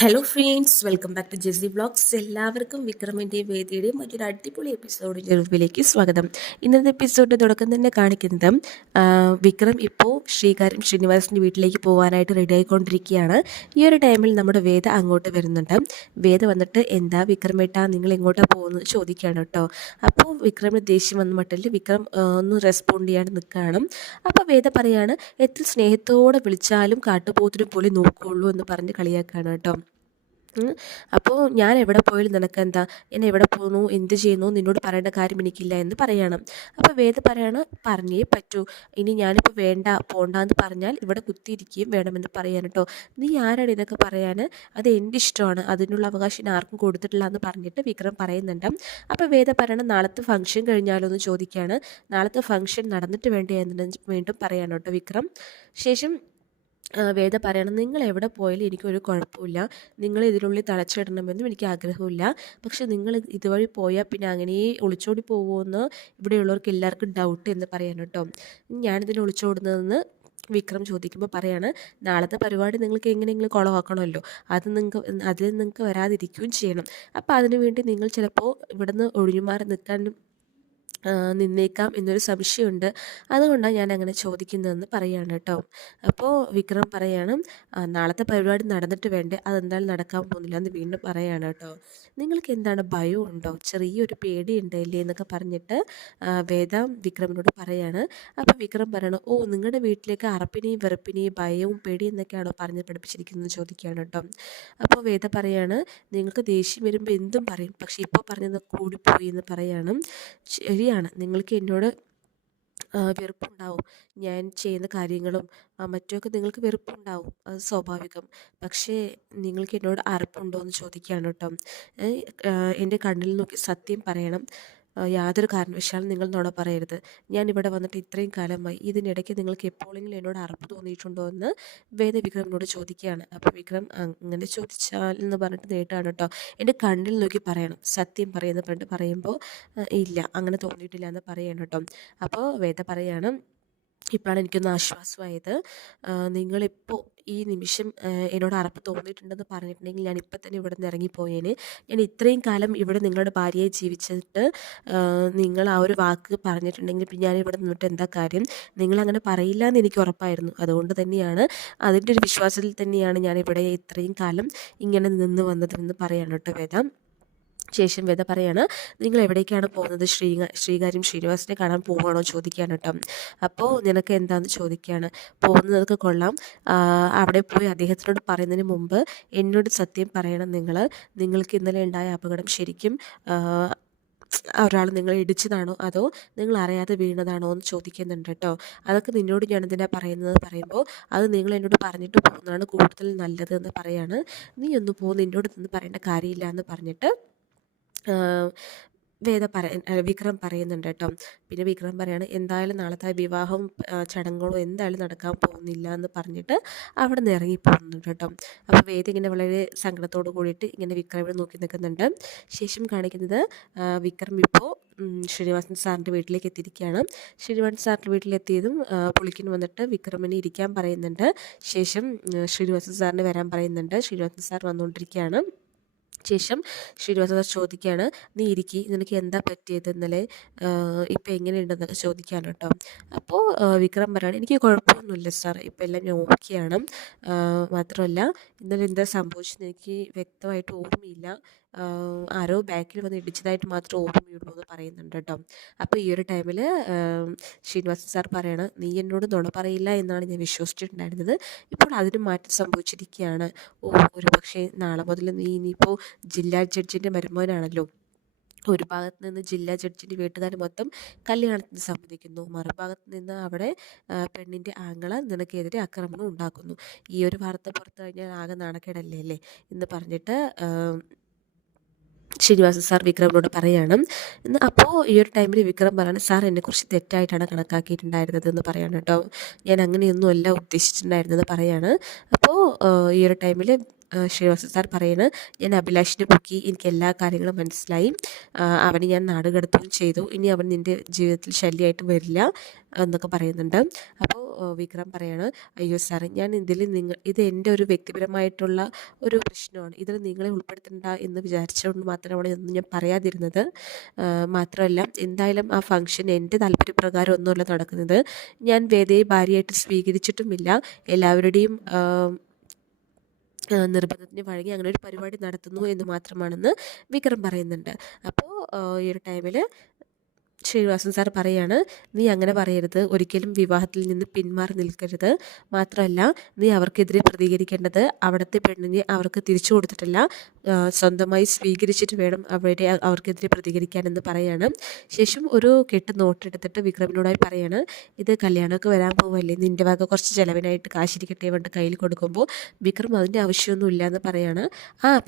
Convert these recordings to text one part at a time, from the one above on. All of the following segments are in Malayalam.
Hello friends, welcome back to Jessy vlogs. എല്ലാവർക്കും വിക്രമിൻ്റെയും വേദിയുടെയും മറ്റൊരു അടിപൊളി എപ്പിസോഡ് ചെറുപ്പിലേക്ക് സ്വാഗതം. ഇന്നത്തെ എപ്പിസോഡിൻ്റെ തുടക്കം തന്നെ കാണിക്കുന്നത് വിക്രം ഇപ്പോൾ ശ്രീനിവാസിൻ്റെ വീട്ടിലേക്ക് പോകാനായിട്ട് റെഡി ആയിക്കൊണ്ടിരിക്കുകയാണ്. ഈ ഒരു ടൈമിൽ നമ്മുടെ വേദ അങ്ങോട്ട് വരുന്നുണ്ട്. വേദ വന്നിട്ട് എന്താ വിക്രമേട്ടാ നിങ്ങൾ എങ്ങോട്ടാണ് പോകുന്നത് ചോദിക്കുകയാണ് കേട്ടോ. അപ്പോൾ വിക്രമിന് ദേഷ്യം വന്ന മട്ടിൽ വിക്രം ഒന്ന് റെസ്പോണ്ട് ചെയ്യാണ്ട് നിൽക്കുകയാണ്. അപ്പോൾ വേദ പറയാണ് എത്ര സ്നേഹത്തോടെ വിളിച്ചാലും കാട്ടുപോത്തിനെ പോലെ നോക്കുകയുള്ളൂ എന്ന് പറഞ്ഞ് കളിയാക്കുകയാണ് കേട്ടോ. അപ്പോൾ ഞാൻ എവിടെ പോയാലും നിനക്കെന്താ, ഞാൻ എവിടെ പോകുന്നു എന്ത് ചെയ്യുന്നു നിന്നോട് പറയേണ്ട കാര്യം എനിക്കില്ല എന്ന് പറയണം. അപ്പോൾ വേദ പറയാണ് പറഞ്ഞേ പറ്റൂ, ഇനി ഞാനിപ്പോൾ വേണ്ട പോണ്ടെന്ന് പറഞ്ഞാൽ ഇവിടെ കുത്തിയിരിക്കുകയും വേണമെന്ന് പറയാൻ കേട്ടോ. നീ ആരാണ് ഇതൊക്കെ പറയാൻ, അത് എൻ്റെ ഇഷ്ടമാണ്, അതിനുള്ള അവകാശം ഞാൻ ആർക്കും കൊടുത്തിട്ടില്ല എന്ന് പറഞ്ഞിട്ട് വിക്രം പറയുന്നുണ്ട്. അപ്പോൾ വേദ പറയണം നാളത്തെ ഫംഗ്ഷൻ കഴിഞ്ഞാലോ എന്ന് ചോദിക്കുകയാണ്. നാളത്തെ ഫംഗ്ഷൻ നടന്നിട്ട് വേണ്ടേ എന്ന് വീണ്ടും പറയാണ് കേട്ടോ വിക്രം. ശേഷം വേദ പറയണം നിങ്ങൾ എവിടെ പോയാലും എനിക്കൊരു കുഴപ്പമില്ല, നിങ്ങൾ ഇതിനുള്ളിൽ തളച്ചിടണമെന്നും എനിക്ക് ആഗ്രഹമില്ല, പക്ഷെ നിങ്ങൾ ഇതുവഴി പോയാൽ പിന്നെ അങ്ങനെ ഒളിച്ചോടി പോകുമെന്ന് ഇവിടെയുള്ളവർക്ക് എല്ലാവർക്കും ഡൗട്ട് എന്ന് പറയാൻ കേട്ടോ. ഞാനിതിന് ഒളിച്ചോടുന്നതെന്ന് വിക്രം ചോദിക്കുമ്പോൾ പറയാണ് നാളത്തെ പരിപാടി നിങ്ങൾക്ക് എങ്ങനെയെങ്കിലും കുളമാക്കണമല്ലോ, അതിൽ നിങ്ങൾക്ക് വരാതിരിക്കുകയും ചെയ്യണം. അപ്പോൾ അതിനു വേണ്ടി നിങ്ങൾ ചിലപ്പോൾ ഇവിടുന്ന് ഒഴിഞ്ഞുമാറി നിന്നേക്കാം എന്നൊരു സംശയമുണ്ട്, അതുകൊണ്ടാണ് ഞാൻ അങ്ങനെ ചോദിക്കുന്നതെന്ന് പറയുകയാണ് കേട്ടോ. അപ്പോൾ വിക്രം പറയാണ് നാളത്തെ പരിപാടി നടന്നിട്ട് വേണ്ടേ, അതെന്തായാലും നടക്കാൻ പോകുന്നില്ല എന്ന് വീണ്ടും പറയുകയാണ് കേട്ടോ. നിങ്ങൾക്ക് എന്താണ് ഭയം ഉണ്ടോ, ചെറിയൊരു പേടിയുണ്ട് ഇല്ലേ എന്നൊക്കെ പറഞ്ഞിട്ട് വേദ വിക്രമിനോട് പറയാണ്. അപ്പോൾ വിക്രം പറയണം ഓ നിങ്ങളുടെ വീട്ടിലേക്ക് അറപ്പിനെയും വെറുപ്പിനെയും ഭയവും പേടിയും എന്നൊക്കെയാണോ പറഞ്ഞ് പഠിപ്പിച്ചിരിക്കുന്നത് ചോദിക്കുകയാണ് കേട്ടോ. അപ്പോൾ വേദ പറയാണ് നിങ്ങൾക്ക് ദേഷ്യം വരുമ്പോൾ എന്തും പറയും, പക്ഷേ ഇപ്പോൾ പറഞ്ഞത് കൂടിപ്പോയി എന്ന് പറയാണ്. ശരിയാണ്, നിങ്ങൾക്ക് എന്നോട് വെറുപ്പുണ്ടാവും, ഞാൻ ചെയ്യുന്ന കാര്യങ്ങളും മറ്റുമൊക്കെ നിങ്ങൾക്ക് വെറുപ്പുണ്ടാവും, അത് സ്വാഭാവികം. പക്ഷേ നിങ്ങൾക്ക് എന്നോട് അറപ്പുണ്ടോ എന്ന് ചോദിക്കുകയാണ് കേട്ടോ. എൻ്റെ കണ്ണിൽ നോക്കി സത്യം പറയണം, യാതൊരു കാരണവശാലും നിങ്ങൾ നുണ പറയരുത്. ഞാൻ ഇവിടെ വന്നിട്ട് ഇത്രയും കാലമായി, ഇതിനിടയ്ക്ക് നിങ്ങൾക്ക് എപ്പോഴെങ്കിലും എന്നോട് അറപ്പ് തോന്നിയിട്ടുണ്ടോ എന്ന് വേദ വിക്രമിനോട് ചോദിക്കുകയാണ്. അപ്പോൾ വിക്രം അങ്ങനെ ചോദിച്ചാൽ എന്ന് പറഞ്ഞിട്ട് നേട്ടാണ് കേട്ടോ. എൻ്റെ കണ്ണിൽ നോക്കി പറയണം, സത്യം പറയുമെന്ന് പറഞ്ഞിട്ട് പറയുമ്പോൾ ഇല്ല അങ്ങനെ തോന്നിയിട്ടില്ല എന്ന് പറയണം കേട്ടോ. അപ്പോൾ വേദ പറയാണ് ഇപ്പോഴാണ് എനിക്കൊന്ന് ആശ്വാസമായത്, നിങ്ങളിപ്പോൾ ഈ നിമിഷം എന്നോട് അറപ്പ് തോന്നിയിട്ടുണ്ടെന്ന് പറഞ്ഞിട്ടുണ്ടെങ്കിൽ ഞാൻ ഇപ്പം തന്നെ ഇവിടെ നിന്ന് ഇറങ്ങിപ്പോയേനെ. ഞാൻ ഇത്രയും കാലം ഇവിടെ നിങ്ങളുടെ ഭാര്യയെ ജീവിച്ചിട്ട് നിങ്ങൾ ആ ഒരു വാക്ക് പറഞ്ഞിട്ടുണ്ടെങ്കിൽ പിന്നെ ഞാൻ ഇവിടെ നിന്നിട്ട് എന്താ കാര്യം, നിങ്ങളങ്ങനെ പറയില്ല എന്ന് എനിക്ക് ഉറപ്പായിരുന്നു. അതുകൊണ്ട് തന്നെയാണ്, അതിൻ്റെ ഒരു വിശ്വാസത്തിൽ തന്നെയാണ് ഞാൻ ഇവിടെ ഇത്രയും കാലം ഇങ്ങനെ നിന്ന് വന്നതെന്ന് പറയാണ് കേട്ടോ വേദ. ശേഷം വേദ പറയാണ് നിങ്ങൾ എവിടേക്കാണ് പോകുന്നത്, ശ്രീകാര്യം ശ്രീനിവാസിനെ കാണാൻ പോവുകയാണോ ചോദിക്കുകയാണ് കേട്ടോ. അപ്പോൾ നിനക്ക് എന്താണെന്ന് ചോദിക്കുകയാണ്. പോകുന്നതൊക്കെ കൊള്ളാം, അവിടെ പോയി അദ്ദേഹത്തിനോട് പറയുന്നതിന് മുമ്പ് എന്നോട് സത്യം പറയണം, നിങ്ങൾക്ക് ഇന്നലെ ഉണ്ടായ അപകടം ശരിക്കും ഒരാൾ നിങ്ങളെ ഇടിച്ചതാണോ അതോ നിങ്ങൾ അറിയാതെ വീണതാണോ എന്ന് ചോദിക്കുന്നുണ്ട് കേട്ടോ. അതൊക്കെ നിന്നോട് ഞാൻ എന്തിനാ പറയുമ്പോൾ അത് നിങ്ങൾ എന്നോട് പറഞ്ഞിട്ട് പോകുന്നതാണ് കൂടുതൽ നല്ലത് എന്ന് പറയാണ്. നീ ഒന്ന് പോകുന്ന എന്നോട് നിന്ന് പറയേണ്ട കാര്യമില്ല എന്ന് പറഞ്ഞിട്ട് വിക്രം പറയുന്നുണ്ട് കേട്ടോ. പിന്നെ വിക്രം പറയാണ് എന്തായാലും നാളത്തെ വിവാഹം ചടങ്ങുകളോ എന്തായാലും നടക്കാൻ പോകുന്നില്ല എന്ന് പറഞ്ഞിട്ട് അവിടെ നിന്ന് ഇറങ്ങി പോകുന്നുണ്ട് കേട്ടോ. അപ്പോൾ വേദ ഇങ്ങനെ വളരെ സങ്കടത്തോട് കൂടിയിട്ട് ഇങ്ങനെ വിക്രമിനെ നോക്കി നിൽക്കുന്നുണ്ട്. ശേഷം കാണിക്കുന്നത് വിക്രം ഇപ്പോൾ ശ്രീനിവാസൻ സാറിൻ്റെ വീട്ടിലേക്ക് എത്തിയിരിക്കുകയാണ്. ശ്രീനിവാസൻ സാറിൻ്റെ വീട്ടിലെത്തിയതും പുള്ളിക്കിന് വന്നിട്ട് വിക്രമിനെ ഇരിക്കാൻ പറയുന്നുണ്ട്. ശേഷം ശ്രീനിവാസൻ സാറിന് വരാൻ പറയുന്നുണ്ട്. ശ്രീനിവാസൻ സാർ വന്നുകൊണ്ടിരിക്കുകയാണ്. ശേഷം ശ്രീനിവാസ സാർ ചോദിക്കുകയാണ് നീ ഇരിക്കി, നിനക്ക് എന്താ പറ്റിയത് ഇന്നലെ, ഇപ്പം എങ്ങനെയുണ്ടെന്നൊക്കെ ചോദിക്കുകയാണ് കേട്ടോ. അപ്പോൾ വിക്രം പറയാണ് എനിക്ക് കുഴപ്പമൊന്നുമില്ല സാർ, ഇപ്പം എല്ലാം ഞാൻ ഓക്കെയാണ്, മാത്രമല്ല ഇന്നലെ എന്താ സംഭവിച്ചെന്ന് എനിക്ക് വ്യക്തമായിട്ട് ഓർമ്മയില്ല, ആരോ ബാക്കിൽ വന്ന് ഇടിച്ചതായിട്ട് മാത്രമേ ഓർമ്മയുള്ളൂ എന്ന് പറയുന്നുണ്ട് കേട്ടോ. അപ്പോൾ ഈ ഒരു ടൈമിൽ ശ്രീനിവാസൻ സാർ പറയണം നീ എന്നോട് നുണ പറയില്ല എന്നാണ് ഞാൻ വിശ്വസിച്ചിട്ടുണ്ടായിരുന്നത്, ഇപ്പോൾ അതിന് മാറ്റം സംഭവിച്ചിരിക്കുകയാണ്. ഒരു പക്ഷേ നാളെ മുതൽ നീ ഇനിയിപ്പോൾ ജില്ലാ ജഡ്ജിൻ്റെ മരുമോനാണല്ലോ. ഒരു ഭാഗത്ത് നിന്ന് ജില്ലാ ജഡ്ജിൻ്റെ വീട്ടുകാർ മൊത്തം കല്യാണത്തിന് സമ്മതിക്കുന്നു, മറുഭാഗത്ത് നിന്ന് അവിടെ പെണ്ണിൻ്റെ ആങ്ങള നിനക്കെതിരെ ആക്രമണം ഉണ്ടാക്കുന്നു. ഈ ഒരു വാർത്ത പുറത്തു കഴിഞ്ഞാൽ ആകെ നാണക്കേടല്ലേ അല്ലേ എന്ന് പറഞ്ഞിട്ട് ശ്രീനിവാസൻ സാർ വിക്രമിനോട് പറയണം. അപ്പോൾ ഈ ഒരു ടൈമിൽ വിക്രം പറയണം സാർ എന്നെക്കുറിച്ച് തെറ്റായിട്ടാണ് കണക്കാക്കിയിട്ടുണ്ടായിരുന്നത് എന്ന് പറയാണ് കേട്ടോ. ഞാൻ അങ്ങനെയൊന്നുമല്ല ഉദ്ദേശിച്ചിട്ടുണ്ടായിരുന്നത് പറയാണ്. അപ്പോൾ ഈ ഒരു ടൈമിൽ ശ്രീനിവാസൻ സാർ പറയുന്നത്, ഞാൻ അഭിലാഷിനെ പൊക്കി, എനിക്ക് എല്ലാ കാര്യങ്ങളും മനസ്സിലായി, അവനെ ഞാൻ നാട് കടത്തുകയും ചെയ്തു, ഇനി അവൻ നിൻ്റെ ജീവിതത്തിൽ ശല്യമായിട്ട് വരില്ല എന്നൊക്കെ പറയുന്നുണ്ട്. അപ്പോൾ വിക്രം പറയാണ്, അയ്യോ സാറേ, ഞാൻ ഇത് എൻ്റെ ഒരു വ്യക്തിപരമായിട്ടുള്ള ഒരു പ്രശ്നമാണ്, ഇതിൽ നിങ്ങളെ ഉൾപ്പെടുത്തണ്ട എന്ന് വിചാരിച്ചുകൊണ്ട് മാത്രമാണ് ഇതൊന്നും ഞാൻ പറയാതിരുന്നത്. മാത്രമല്ല, എന്തായാലും ആ ഫംഗ്ഷൻ എൻ്റെ താല്പര്യപ്രകാരം ഒന്നുമല്ല നടക്കുന്നത്, ഞാൻ വേദയെ ഭാര്യയായിട്ട് സ്വീകരിച്ചിട്ടുമില്ല, എല്ലാവരുടെയും നിർബന്ധത്തിന് വഴങ്ങി അങ്ങനെ ഒരു പരിപാടി നടത്തുന്നു എന്ന് മാത്രമാണെന്ന് വിക്രം പറയുന്നുണ്ട്. അപ്പോൾ ഈ ഒരു ടൈമിൽ ശ്രീനിവാസൻ സാർ പറയാണ്, നീ അങ്ങനെ പറയരുത്, ഒരിക്കലും വിവാഹത്തിൽ നിന്ന് പിന്മാറി നിൽക്കരുത്, മാത്രമല്ല നീ അവർക്കെതിരെ പ്രതികരിക്കേണ്ടത് അവിടുത്തെ പെണ്ണിനെ അവർക്ക് തിരിച്ചു കൊടുത്തിട്ടില്ല, സ്വന്തമായി സ്വീകരിച്ചിട്ട് വേണം അവർക്കെതിരെ പ്രതികരിക്കാനെന്ന് പറയാണ്. ശേഷം ഒരു കെട്ട് നോട്ടെടുത്തിട്ട് വിക്രമിനോടായി പറയാണ്, ഇത് കല്യാണമൊക്കെ വരാൻ പോവല്ലേ, നിൻ്റെ വക കുറച്ച് ചിലവിനായിട്ട് കാശിരിക്കട്ടെ വേണ്ട കയ്യിൽ കൊടുക്കുമ്പോൾ വിക്രം അതിൻ്റെ ആവശ്യമൊന്നും ഇല്ല എന്ന് പറയാണ്.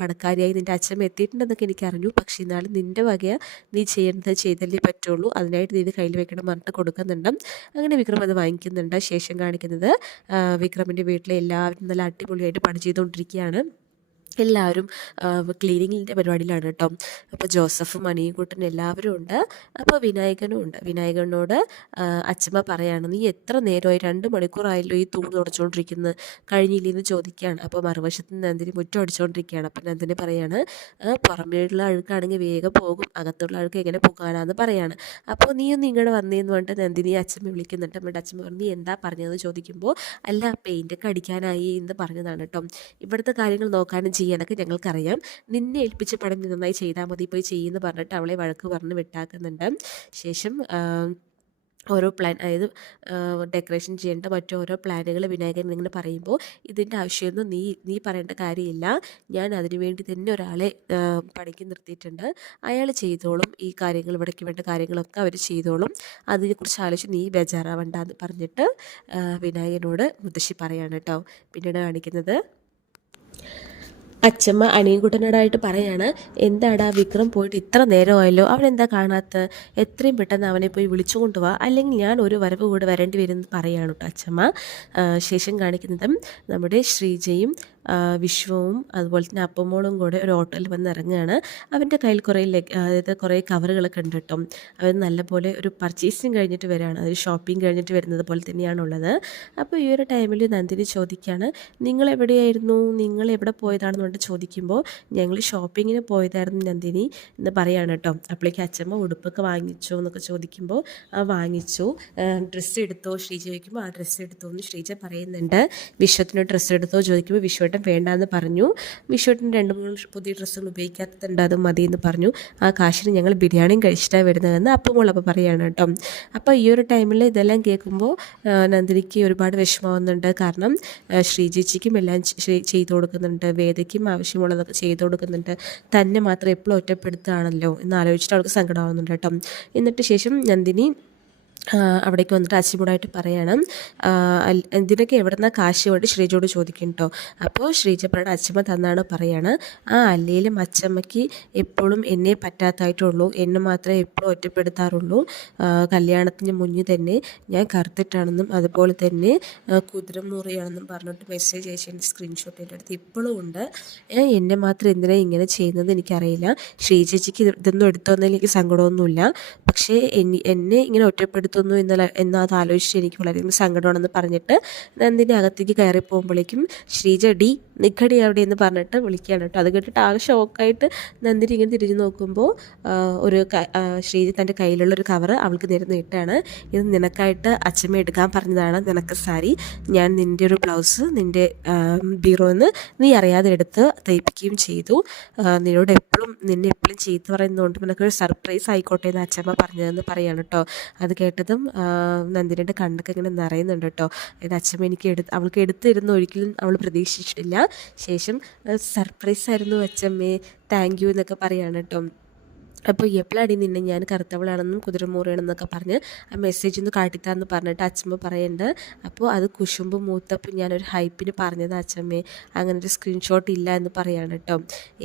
പണക്കാരിയായി നിൻ്റെ അച്ഛൻ എത്തിയിട്ടുണ്ടെന്നൊക്കെ എനിക്കറിഞ്ഞു, പക്ഷേ എന്നാലും നിൻ്റെ വക നീ ചെയ്യേണ്ടത് ചെയ്തല്ലേ പറ്റുള്ളൂ, അതിനായിട്ട് നീ ഇത് കയ്യിൽ വെക്കണം പറഞ്ഞിട്ട് കൊടുക്കുന്നുണ്ട്. അങ്ങനെ വിക്രം അത് വാങ്ങിക്കുന്നുണ്ട്. ശേഷം കാണിക്കുന്നത് വിക്രമിൻ്റെ വീട്ടിലെ എല്ലാവരും നല്ല അടിപൊളിയായിട്ട് പണി ചെയ്തുകൊണ്ടിരിക്കുകയാണ്. എല്ലാവരും ക്ലീനിങ്ങിൻ്റെ പരിപാടിയിലാണ് കേട്ടോ. അപ്പോൾ ജോസഫും മണിയൻകുട്ടനും എല്ലാവരും ഉണ്ട്. അപ്പോൾ വിനായകനും ഉണ്ട്. വിനായകനോട് അച്ഛമ്മ പറയാണ്, നീ എത്ര നേരമായി, 2 മണിക്കൂറായല്ലോ ഈ തൂണ് തുടച്ചുകൊണ്ടിരിക്കുന്നത്, കഴിഞ്ഞില്ലെന്ന് ചോദിക്കുകയാണ്. അപ്പോൾ മറുവശത്ത് നന്ദിനി മുറ്റം അടിച്ചുകൊണ്ടിരിക്കുകയാണ്. അപ്പോൾ നന്ദിനി പറയാണ്, പുറമേയുള്ള അഴുക്കാണെങ്കിൽ വേഗം പോകും, അകത്തുള്ള അഴുക്ക് എങ്ങനെ പോകാനാന്ന് പറയാണ്. അപ്പോൾ നീ ഒന്ന് ഇങ്ങോട്ട് വന്നേന്ന് പറഞ്ഞിട്ട് നന്ദിനി അച്ഛമ്മ വിളിക്കുന്നുണ്ട്. നമ്മുടെ അച്ഛമ്മ പറഞ്ഞു, നീ എന്താ പറഞ്ഞതെന്ന് ചോദിക്കുമ്പോൾ, അല്ല പെയിൻ്റൊക്കെ അടിക്കാനായി എന്ന് പറഞ്ഞതാണ് കേട്ടോ, ഇവിടുത്തെ കാര്യങ്ങൾ നോക്കാനും ചെയ്യാനൊക്കെ ഞങ്ങൾക്കറിയാം, നിന്നെ ഏൽപ്പിച്ച പണം നന്നായി ചെയ്താൽ മതി, പോയി ചെയ്യുമെന്ന് പറഞ്ഞിട്ട് അവളെ വഴക്ക് പറഞ്ഞ് വിട്ടാക്കുന്നുണ്ട്. ശേഷം ഓരോ പ്ലാൻ, അതായത് ഡെക്കറേഷൻ ചെയ്യേണ്ട മറ്റോരോ പ്ലാനുകൾ വിനായകൻ ഇങ്ങനെ പറയുമ്പോൾ, ഇതിൻ്റെ ആവശ്യമൊന്നും നീ പറയേണ്ട കാര്യമില്ല, ഞാൻ അതിനുവേണ്ടി തന്നെ ഒരാളെ പണിക്ക് നിർത്തിയിട്ടുണ്ട്, അയാൾ ചെയ്തോളും, ഈ കാര്യങ്ങൾ ഇവിടേക്ക് വേണ്ട കാര്യങ്ങളൊക്കെ അവർ ചെയ്തോളും, അതിനെക്കുറിച്ച് ആലോചിച്ച് നീ ബേജാറാവണ്ട എന്ന് പറഞ്ഞിട്ട് വിനായകനോട് മുത്തശ്ശി പറയാണ് കേട്ടോ. പിന്നീട് കാണിക്കുന്നത് അച്ഛമ്മ അനിയൻകുട്ടനോടായിട്ട് പറയാണ്, എന്താടാ വിക്രം പോയിട്ട് ഇത്ര നേരമായല്ലോ, അവൻ എന്താ കാണാത്ത, എത്രയും പെട്ടെന്ന് അവനെ പോയി വിളിച്ചു കൊണ്ടുപോവാ, അല്ലെങ്കിൽ ഞാൻ ഒരു വരവ് കൂടെ വരേണ്ടി വരും എന്ന് പറയാണ് കേട്ടോ അച്ഛമ്മ. ശേഷം കാണിക്കുന്നതും നമ്മുടെ ശ്രീജയും വിശ്വവും അതുപോലെ തന്നെ അപ്പമോളും കൂടെ ഒരു ഓട്ടോയിൽ വന്ന് ഇറങ്ങുകയാണ്. അവൻ്റെ കയ്യിൽ അതായത് കുറേ കവറുകളൊക്കെ ഉണ്ട് കേട്ടോ. അവൻ നല്ലപോലെ ഒരു പർച്ചേസിങ് കഴിഞ്ഞിട്ട് വരികയാണ്, അതൊരു ഷോപ്പിംഗ് കഴിഞ്ഞിട്ട് വരുന്നത് പോലെ തന്നെയാണുള്ളത്. അപ്പോൾ ഈ ഒരു ടൈമിൽ നന്ദിനി ചോദിക്കുകയാണ്, നിങ്ങൾ എവിടെ പോയതാണെന്ന് പറഞ്ഞിട്ട് ചോദിക്കുമ്പോൾ, ഞങ്ങൾ ഷോപ്പിങ്ങിന് പോയതായിരുന്നു നന്ദിനി എന്ന് പറയാണ് കേട്ടോ. അപ്പോഴേക്ക് അച്ഛമ്മ ഉടുപ്പൊക്കെ വാങ്ങിച്ചോ എന്നൊക്കെ ചോദിക്കുമ്പോൾ, വാങ്ങിച്ചു, ഡ്രസ്സ് എടുത്തോ ശ്രീജ ചോദിക്കുമ്പോൾ, ആ ഡ്രസ്സ് എടുത്തോ എന്ന് ശ്രീജ പറയുന്നുണ്ട്. വിശ്വത്തിന് ഡ്രസ്സ് എടുത്തോ ചോദിക്കുമ്പോൾ വിശ്വട്ടൻ വേണ്ടാന്ന് പറഞ്ഞു. വിശ്വട്ടൻ 2-3 പുതിയ ഡ്രസ്സുകൾ ഉപയോഗിക്കാത്തതുണ്ട്, അത് മതി എന്ന് പറഞ്ഞു. ആ കാശിന് ഞങ്ങൾ ബിരിയാണിയും കഴിച്ചിട്ടാണ് വരുന്നതെന്ന് അപ്പോൾ പറയാണ് കേട്ടോ. അപ്പോൾ ഈ ഒരു ടൈമിൽ ഇതെല്ലാം കേൾക്കുമ്പോൾ നന്ദിനിക്ക് ഒരുപാട് വിഷമമാവുന്നുണ്ട്. കാരണം ശ്രീജേച്ചിക്കും എല്ലാം ചെയ്തു കൊടുക്കുന്നുണ്ട്, വേദയ്ക്കും ആവശ്യമുള്ളതൊക്കെ ചെയ്തു കൊടുക്കുന്നുണ്ട്, തന്നെ മാത്രം എപ്പോഴും ഒറ്റപ്പെടുത്തുകയാണല്ലോ എന്ന് ആലോചിച്ചിട്ട് അവൾക്ക് സങ്കടമാവുന്നുണ്ട് കേട്ടോ. എന്നിട്ട് ശേഷം നന്ദിനി അവിടേക്ക് വന്നിട്ട് അച്ഛനോടായിട്ട് പറയണം, എന്തിനൊക്കെ എവിടെ നിന്നാണ് കാശ് വേണ്ടി ശ്രീജയോട് ചോദിക്കും കേട്ടോ. അപ്പോൾ ശ്രീജ പറയണ അച്ഛമ്മ തന്നാണ് പറയാണ്, അല്ലെങ്കിലും അച്ഛമ്മയ്ക്ക് എപ്പോഴും എന്നെ പറ്റാത്തായിട്ടുള്ളൂ, എന്നെ മാത്രമേ എപ്പോഴും ഒറ്റപ്പെടുത്താറുള്ളൂ, കല്യാണത്തിന് മുന്നേ തന്നെ ഞാൻ കറുത്തിട്ടാണെന്നും അതുപോലെ തന്നെ കുതിരമുറിയാണെന്നും പറഞ്ഞിട്ട് മെസ്സേജ് അയച്ചതിൻ്റെ സ്ക്രീൻഷോട്ട് എൻ്റെ അടുത്ത് ഇപ്പോഴും ഉണ്ട്, എന്നെ മാത്രം എന്തിനാണ് ഇങ്ങനെ ചെയ്യുന്നത് എനിക്കറിയില്ല, ശ്രീജയ്ക്ക് ഇതൊന്നും എടുത്തു വന്നതിൽ എനിക്ക് സങ്കടമൊന്നുമില്ല, പക്ഷേ എന്നെ ഇങ്ങനെ ഒറ്റപ്പെടുത്തുന്നു എന്നത് ആലോചിച്ച് എനിക്ക് വളരെയധികം സങ്കടമാണെന്ന് പറഞ്ഞിട്ട് നന്ദിനി അകത്തേക്ക് കയറി പോകുമ്പോഴേക്കും ശ്രീജ ഡി നിക്കടി അവിടെ എന്ന് പറഞ്ഞിട്ട് വിളിക്കുകയാണ് കേട്ടോ. അത് കേട്ടിട്ട് ആകെ ഷോക്കായിട്ട് നന്ദിനി ഇങ്ങനെ തിരിഞ്ഞു നോക്കുമ്പോൾ ശ്രീജ തൻ്റെ കയ്യിലുള്ളൊരു കവറ് അവൾക്ക് നേരെ നീട്ടാണ്. ഇത് നിനക്കായിട്ട് അച്ഛമ്മ എടുക്കാൻ പറഞ്ഞതാണ്, നിനക്ക് സാരി, ഞാൻ നിൻ്റെ ഒരു ബ്ലൗസ് നിൻ്റെ ബീറോന്ന് നീ അറിയാതെ എടുത്ത് തയ്പ്പിക്കുകയും ചെയ്തു, നിന്നെ എപ്പോഴും ചീത്ത പറയുന്നതുകൊണ്ട് നിനക്കൊരു സർപ്രൈസ് ആയിക്കോട്ടെ എന്ന് അച്ഛമ്മ പറഞ്ഞതെന്ന് പറയാണ് കേട്ടോ. അത് കേട്ടതും നന്ദിനിയുടെ കണ്ണൊക്കെ ഇങ്ങനെ നിറയുന്നുണ്ട് കേട്ടോ. അതായത് അച്ഛമ്മ അവൾക്ക് എടുത്തിരുന്ന് ഒരിക്കലും അവൾ പ്രതീക്ഷിച്ചിട്ടില്ല. ശേഷം സർപ്രൈസ് ആയിരുന്നു അച്ഛമ്മേ, താങ്ക് യു എന്നൊക്കെ പറയാണ് കേട്ടോ. അപ്പോൾ എപ്പോഴാടി നിന്നെ ഞാൻ കറുത്തവളാണെന്നും കുതിരമൂറിയാണെന്നൊക്കെ പറഞ്ഞ് ആ മെസ്സേജ് ഒന്ന് കാട്ടിത്താന്ന് പറഞ്ഞിട്ട് അച്ഛമ്മ പറയുന്നുണ്ട്. അപ്പോൾ അത് കുശുമ്പ് മൂത്തപ്പോൾ ഞാനൊരു ഹൈപ്പിന് പറഞ്ഞത് അച്ഛമ്മേ, അങ്ങനെ ഒരു സ്ക്രീൻഷോട്ട് ഇല്ല എന്ന് പറയാണ് കേട്ടോ.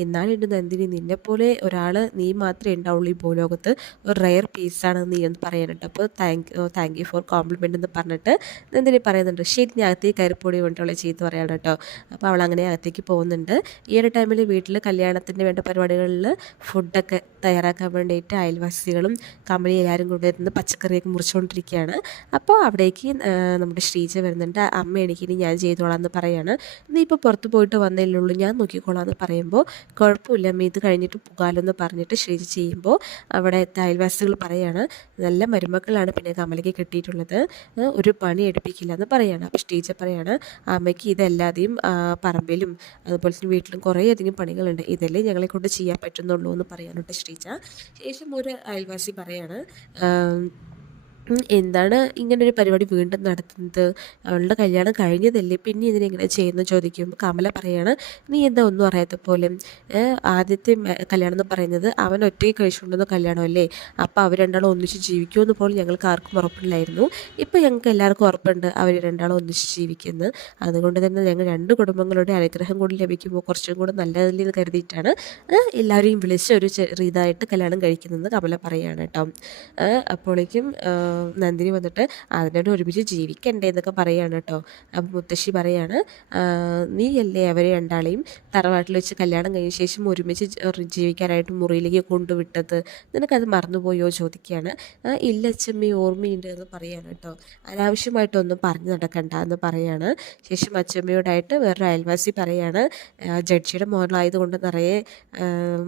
എന്നാലുണ്ട് നന്ദിനി, നിന്നെപ്പോലെ ഒരാൾ നീ മാത്രമേ ഉണ്ടാവുള്ളൂ ഈ ഭൂലോകത്ത്, ഒരു റെയർ പീസാണ് നീ എന്ന് പറയാൻ കേട്ടോ. അപ്പോൾ താങ്ക് യു ഫോർ കോംപ്ലിമെൻ്റ് എന്ന് പറഞ്ഞിട്ട് നന്ദിനി പറയുന്നുണ്ട്. ശരി, ഞാൻ അകത്തേക്ക് കയറിപ്പൊടി വേണ്ടിയുള്ള ചീത്ത പറയാണ് കേട്ടോ. അപ്പോൾ അവൾ അങ്ങനെ അകത്തേക്ക് പോകുന്നുണ്ട്. ഈ ഒരു ടൈമിൽ വീട്ടിൽ കല്യാണത്തിന് വേണ്ട പരിപാടികളിൽ ഫുഡൊക്കെ തയ്യാറാക്കാൻ വേണ്ടിയിട്ട് അയൽവാസികളും കമ്പനി എല്ലാവരും കൊണ്ടുവരുന്ന പച്ചക്കറിയൊക്കെ മുറിച്ചുകൊണ്ടിരിക്കുകയാണ്. അപ്പോൾ അവിടേക്ക് നമ്മുടെ ശ്രീജ വരുന്നുണ്ട്. അമ്മ എനിക്കിനി ഞാൻ ചെയ്തോളാം എന്ന് പറയാണ്. നീ ഇപ്പോൾ പുറത്ത് പോയിട്ട് വന്നല്ലേ ഉള്ളൂ, ഞാൻ നോക്കിക്കോളാം എന്ന് പറയുമ്പോൾ കുഴപ്പമില്ല അമ്മ, ഇത് കഴിഞ്ഞിട്ട് പോകാമല്ലോ എന്ന് പറഞ്ഞിട്ട് ശ്രീജ ചെയ്യുമ്പോൾ അവിടെ അയൽവാസികൾ പറയാണ്, നല്ല മരുമക്കളാണ് പിന്നെ കമലയ്ക്ക് കിട്ടിയിട്ടുള്ളത്, ഒരു പണി എടുപ്പിക്കില്ല എന്ന് പറയാണ്. അപ്പോൾ ശ്രീജ പറയാണ്, അമ്മയ്ക്ക് ഇതല്ലാതെയും പറമ്പിലും അതുപോലെ തന്നെ വീട്ടിലും കുറേയധികം പണികളുണ്ട്, ഇതല്ലേ ഞങ്ങളെ കൊണ്ട് ചെയ്യാൻ പറ്റുന്നുള്ളൂ എന്ന് പറയാനോട്ട് ശ്രീജ. ശേഷം ഒരു അയൽവാസി പറയാണ്, എന്താണ് ഇങ്ങനൊരു പരിപാടി വീണ്ടും നടത്തുന്നത്, അവളുടെ കല്യാണം കഴിഞ്ഞതല്ലേ, പിന്നെ ഇതിനെങ്ങനെ ചെയ്യുന്നു ചോദിക്കുമ്പോൾ കമല പറയാണ്, നീ എന്താ ഒന്നും അറിയാത്ത പോലെ, ആദ്യത്തെ കല്യാണം എന്ന് പറയുന്നത് അവൻ ഒറ്റയ്ക്ക് കഴിച്ചുകൊണ്ടുവന്ന കല്യാണമല്ലേ, അപ്പോൾ അവർ രണ്ടാളും ഒന്നിച്ച് ജീവിക്കുമെന്ന് പോലും ഞങ്ങൾക്ക് ആർക്കും ഉറപ്പില്ലായിരുന്നു. ഇപ്പോൾ ഞങ്ങൾക്ക് എല്ലാവർക്കും ഉറപ്പുണ്ട് അവർ രണ്ടാളും ഒന്നിച്ച് ജീവിക്കുന്നത്. അതുകൊണ്ട് തന്നെ ഞങ്ങൾ രണ്ട് കുടുംബങ്ങളുടെ അനുഗ്രഹം കൂടി ലഭിക്കുമ്പോൾ കുറച്ചും കൂടെ നല്ലതല്ലെന്ന് കരുതിയിട്ടാണ് എല്ലാവരെയും വിളിച്ച് ഒരു ചെറിയതായിട്ട് കല്യാണം കഴിക്കുന്നതെന്ന് കമല പറയുകയാണ് കേട്ടോ. അപ്പോഴേക്കും നന്ദിനി വന്നിട്ട് അതിനോട് ഒരുമിച്ച് ജീവിക്കണ്ടേ എന്നൊക്കെ പറയുകയാണ് കേട്ടോ. അപ്പം മുത്തശ്ശി പറയാണ്, നീ അല്ലേ അവരെ രണ്ടാളെയും തറവാട്ടിൽ വെച്ച് കല്യാണം കഴിഞ്ഞ ശേഷം ഒരുമിച്ച് ജീവിക്കാനായിട്ട് മുറിയിലേക്ക് കൊണ്ടുവിട്ടത്, നിനക്കത് മറന്നുപോയോ ചോദിക്കുകയാണ്. ഇല്ല അച്ഛമ്മ, ഓർമ്മയുണ്ട് എന്ന് പറയാണ് കേട്ടോ. അനാവശ്യമായിട്ടൊന്നും പറഞ്ഞു നടക്കണ്ട എന്ന് പറയാണ്. ശേഷം അച്ഛമ്മയോടായിട്ട് വേറൊരു അയൽവാസി പറയാണ്, ജഡ്ജിയുടെ മോളായതുകൊണ്ട് നിറയെ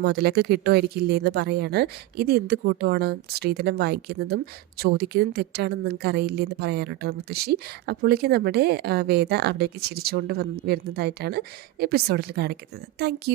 മുതലൊക്കെ കിട്ടുമായിരിക്കില്ലേ എന്ന് പറയാണ്. ഇത് എന്ത് കൂട്ടമാണ് സ്ത്രീധനം വാങ്ങിക്കുന്നതും ചോദിക്കുന്നതും തെറ്റാണെന്ന് നിങ്ങൾക്ക് അറിയില്ലേ എന്ന് പറയാനോട്ടോ മുത്തശ്ശി. അപ്പോഴേക്കും നമ്മുടെ വേദ അവിടേക്ക് ചിരിച്ചുകൊണ്ട് വരുന്നതായിട്ടാണ് എപ്പിസോഡിൽ കാണിക്കുന്നത്. താങ്ക്